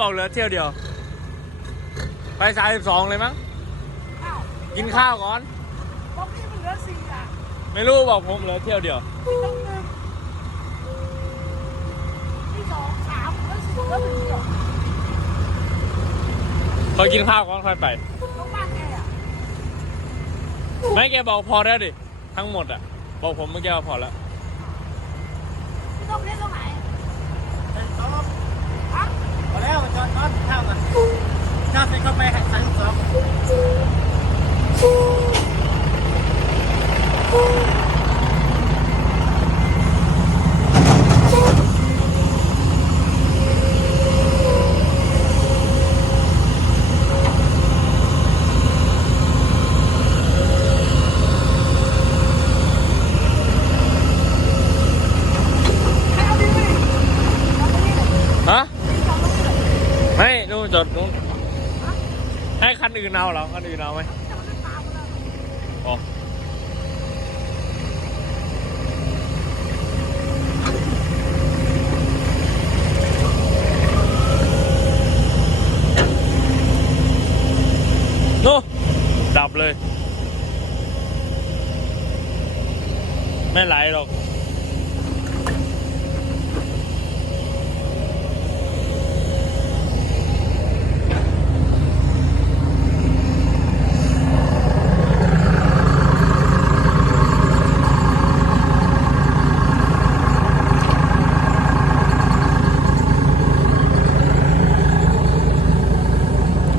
บอกเหลือเที่ยวเดียว ไปสายสิบสองเลยมั้ง อ้าวกินข้าวก่อน บอกนี่มันเหลือสี่อะไม่รู้บอกผมเหลือเที่ยวเดียวที่ต้องหนึ่งที่สองสามแล้วสี่แล้วหนึ่งเดียวคอยกินข้าวก่อนค่อยไป ต้องบ้านแกอะไม่แกบอกพอแล้วดิ ทั้งหมดอะ บอกผมเมื่อกี้ว่าพอแล้วที่ต้องเล่นตรงไหนเอ้ยสองฮะ พอแล้วจอดนอนข้าวกันชาติเข้าไปให้สายสอง ใครเอาดินไปดิเอาตรงนี้เลย ฮะ เอาตรงนี้เลย ไม่นู่นจอดนู่นให้คันอื่นเอาเหรอคันอื่นเอาไหมจะมาขึ้นตามมาเลยอ๋อโน่ดับเลย ไม่ไหลหรอก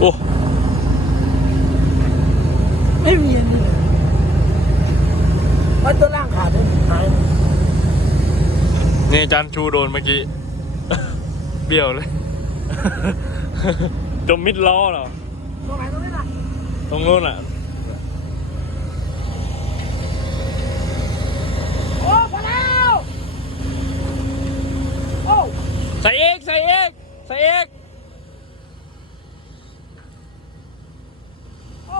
โอ้ ไม่มีอันนี้เลยว่าตัวล่างขาดเลยหายนี่จันชูโดนเมื่อกี้ เบี้ยวเลย จมมิดล้อเหรอ ตรงไหนตรงนี้ล่ะตรงนู้นอะ โอ้พอแล้วโอ้ ใส่เอกใส่เอกใส่เอก โอ้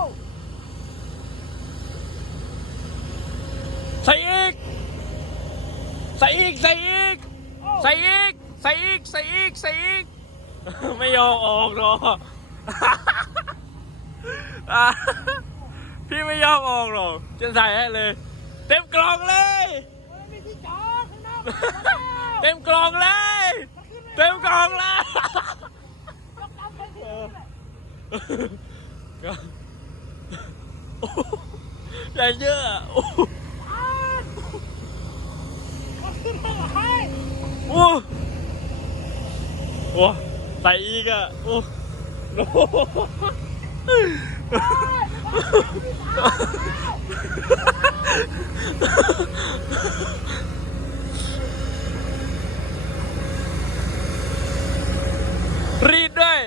ใส่เอก ใส่อีก ใส่อีก ใส่อีก ใส่อีก ใส่อีก ใส่อีก ไม่ยอมออกหรอกพี่ไม่ยอมออกหรอกจะใส่ให้เลย เต็มกล่องเลย เต็มกล่องเลย เต็มกล่องเลยองตามไปที่นี่แหละใหญ่เยอะอะโอ้โห อ้าวมันขึ้นมาเหรอให้ โอ้ โหใส่อีกอะโอ้โหรีดด้วย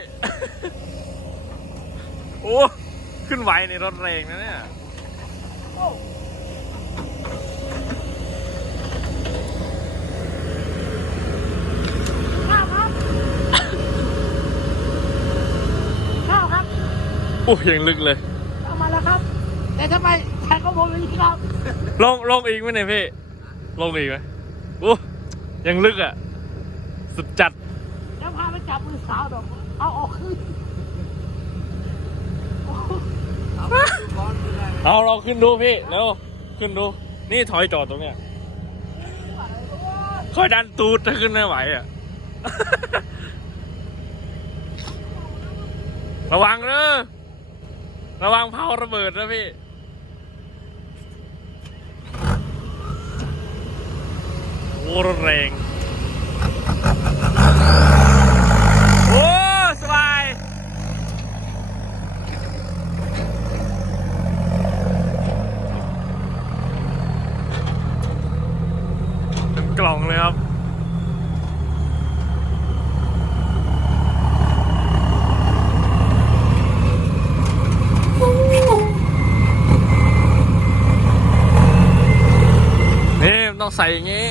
โอ้ ขึ้นไหวในรถแรงนะเนี่ย โอ้ข้าวครับข้าวครับ โอ้ยังลึกเลย เอามาแล้วครับ แต่ทำไมแทนของผมอย่างนี้ครับ ลงลงอีกไหมเนี่ยพี่ ลงอีกไหมโอ้ยังลึกอะ สุดจัด แล้วพาไปจับมือสาวดอกเอาออกขึ้นโอ้เอาเราขึ้นดูพี่เร็วขึ้นดู นี่ถอยจอดตรงเนี้ยคอยดันตูดถ้าขึ้นไม่ไหวอะ ระวังเนอะ ระวังเผาระเบิดนะพี่ โอ้แรงโอ้สบาย เป็นกล่องเลยครับ ต้องใส่อย่างงี้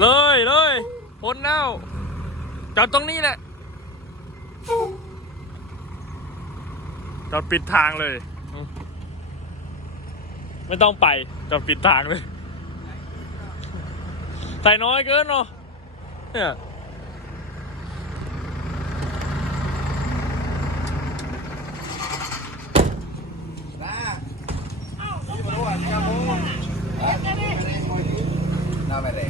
เลยเลยพ้นแล้วจอดตรงนี้แหละจอดปิดทางเลย ไม่ต้องไปจอดปิดทางเลย ใส่น้อยเกินเนาะเนี่ย น้าไปเลย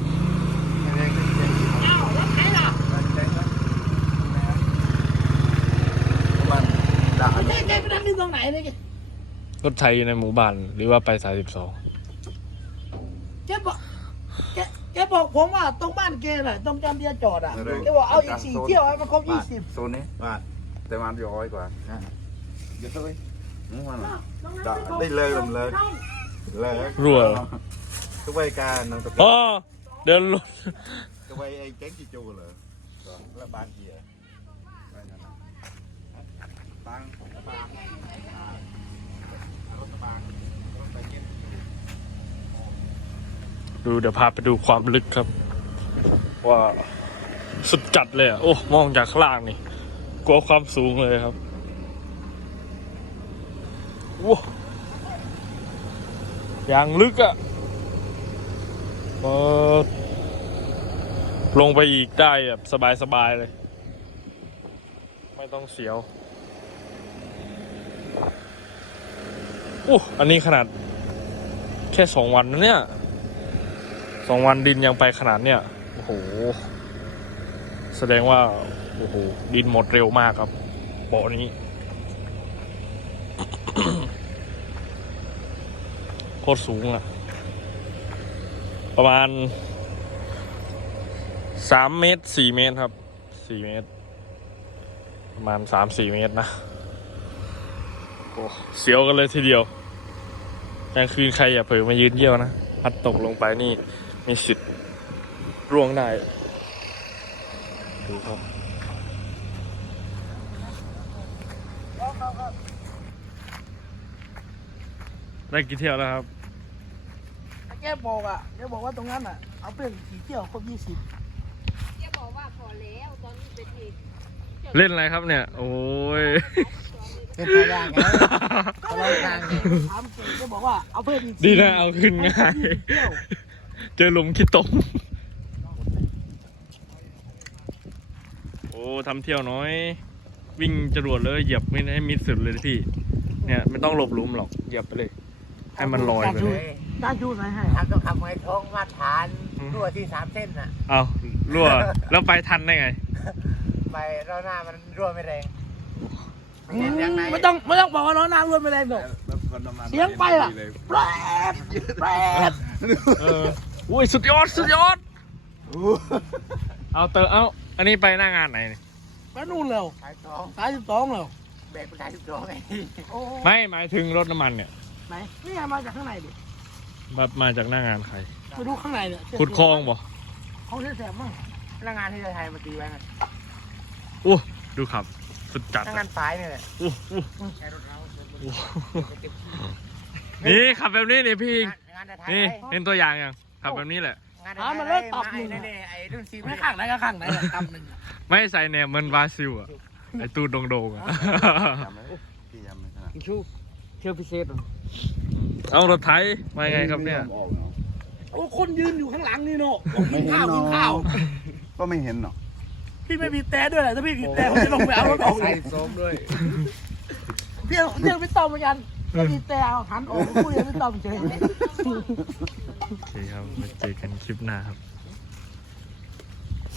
ไม่ได้นอ้าวแล้วรเล่นนะมัเล่นเล่ไที่ตรงไหนรถไทยอยู่ในหมู่บ้านหรือว่าไปสายสิบสองแกบอกแกแกบอกผมว่าตรงบ้านแกน่ะตรงจำเบียจอดอะแกบอกเอาอีกสี่เที่ยวให้มันครบยี่สิบโซนนี้บ้านแต่มันร้อยกว่าเดี๋ยวเท่าไหร่ได้เลยเลย เลยรั่วตัวไปการนั่งตัวอ๋อเดินรถตัวไปไอ้แก๊งจีจูเลยแล้วบ้านเกียร์ตังบางรถบางรถไปเก็บดูเดี๋ยวพาไปดูความลึกครับ ว่าสุดจัดเลยอะ โอ้ มองจากข้างล่างนี่ กลัวความสูงเลยครับว้า อย่างลึกอะเปิดลงไปอีกได้แบบสบาย ๆ เลย ไม่ต้องเสียวโอ้อันนี้ขนาด แค่สองวันนะเนี่ยสองวันดินยังไปขนาดเนี้ยโอ้โห แสดงว่า โอ้โห ดินหมดเร็วมากครับเบาะนี้ โคตรสูงอะประมาณสามเมตรสี่เมตรครับสี่เมตร ประมาณสามสี่เมตรนะโอ้เสียวกันเลยทีเดียวกลางคืนใครอย่าเผลอมายืนเยี่ยวนะพัดตกลงไปนี่มีสิทธิ์ร่วงได้ดูครับได้กี่เที่ยวแล้วครับ แกบอกอะแกบอกว่าตรงนั้นอะ เอาเป็นสี่เที่ยวครบยี่สิบแกบอกว่าพอแล้วตอนนี้เป็นเหตุเล่นอะไรครับเนี่ย โอ้ย เป็นพยานไงเราทางถามเก่งแกบอกว่าเอาเพิ่มอีกดีนะเอาขึ้นง่าย เที่ยวเจอหลุมขี้ตม โอ้ทำเที่ยวน้อย วิ่งจรวดเลยเหยียบไม่ให้มิดสุดเลยพี่ เนี่ยไม่ต้องหลบหลุมหรอก เหยียบไปเลย ให้มันลอยไปเลยด้านชูไหนให้ทำต้องทำไงท้องมาตรฐานรั่วที่สามเส้นน่ะ เอารั่วแล้วไปทันได้ไง ไปเราหน้ามันรั่วไม่แรงไม่ต้องไม่ต้องบอกว่าน้องนางรวนไปเลยหรอกเสียงไปอะแปรดแปรดเอออุ้ยสุดยอดสุดยอด เอาเตอเอาอันนี้ไปหน้างานไหนเนี่ยไปนู่นแล้วสายสองสายสิบสองแล้วแบกไปสายสิบสองไงโอ้ไม่หมายถึงรถน้ำมันเนี่ย ไหนนี่ไงมาจากข้างในดิแบบมาจากหน้างานใครไปดูข้างในเนี่ยขุดคลองบ่เขาเสียแสบมั้งพนักงานที่ไทยมาตีไว้ไงอู้ดูครับ สุดจัดพนักงานสายเนี่ยแหละอู้อู้ใช้รถเราอู้นี่ขับแบบนี้นี่พี่งานไทยนี่เห็นตัวอย่างยังขับแบบนี้แหละงานไทยไอ้นี่ไอ้รุ่นซีไม่ข้างไหนก็ข้างไหนแหละตำหนึ่งอะไม่ใส่แนวเหมือนบราซิลอะไอตูดโด่งๆอะจำไหมพี่จำไหมขนาดชูเที่ยวพิเศษเอารถไถมาไงครับเนี่ย ออกเนาะโอ้คนยืนอยู่ข้างหลังนี่เนาะบอกไม่กินเห็นข้าวเนากินข้าวะก็ไม่เห็นเนาะพี่ไม่มีแต่ด้วยแหละถ้าพี่มีแต่ผมจะลงไปเอารถออกเลยส้มด้วยเที่ยวเที่ยวไม่ต้องเหมือนกันถ้ามีแต่เอาหันออกคุยไม่ต้องเฉย โอเคครับมาเจอกันคลิปหน้าครับ